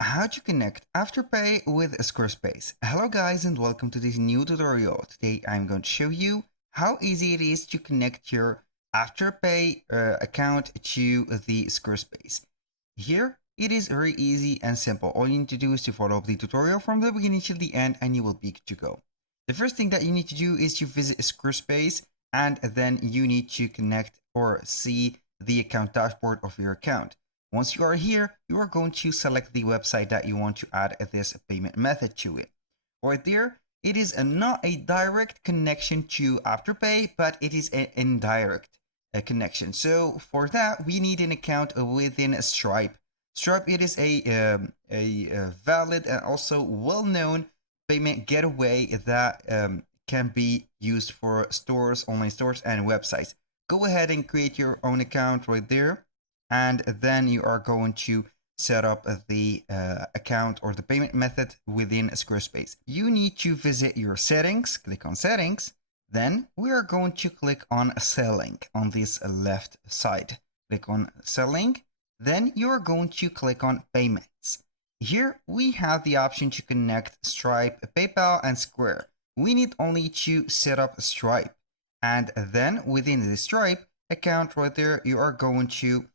How to connect Afterpay with Squarespace. Hello guys and welcome to this new tutorial. Today I'm going to show you how easy it is to connect your Afterpay account to the Squarespace. Here it is very easy and simple. All you need to do is to follow the tutorial from the beginning to the end and you will be good to go. The first thing that you need to do is to visit Squarespace and then you need to connect or see the account dashboard of your account. Once you are here, you are going to select the website that you want to add this payment method to it. Right there, it is not a direct connection to Afterpay, but it is an indirect connection. So for that, we need an account within Stripe. Stripe, it is a valid and also well-known payment gateway that can be used for stores, online stores, and websites. Go ahead and create your own account right there, and then you are going to set up the account or the payment method within Squarespace. You need to visit your settings, click on settings, then we are going to click on selling on this left side. Click on selling, then you are going to click on payments. Here we have the option to connect Stripe, PayPal, and Square. We need only to set up Stripe, and then within the Stripe account right there, you are going to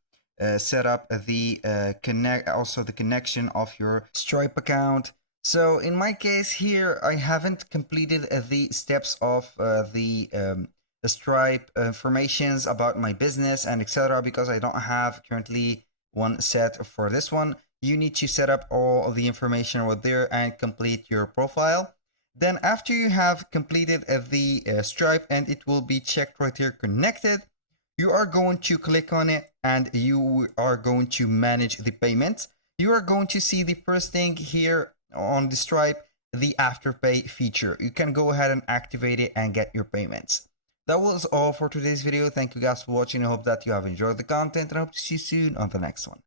set up the connection of your Stripe account. So in my case here, I haven't completed the steps of the Stripe informations about my business and etc. because I don't have currently one set for this one. You need to set up all of the information over there and complete your profile. Then after you have completed the Stripe and it will be checked right here connected, you are going to click on it and you are going to manage the payments. You are going to see the first thing here on the Stripe, the Afterpay feature. You can go ahead and activate it and get your payments. That was all for today's video. Thank you guys for watching. I hope that you have enjoyed the content and I hope to see you soon on the next one.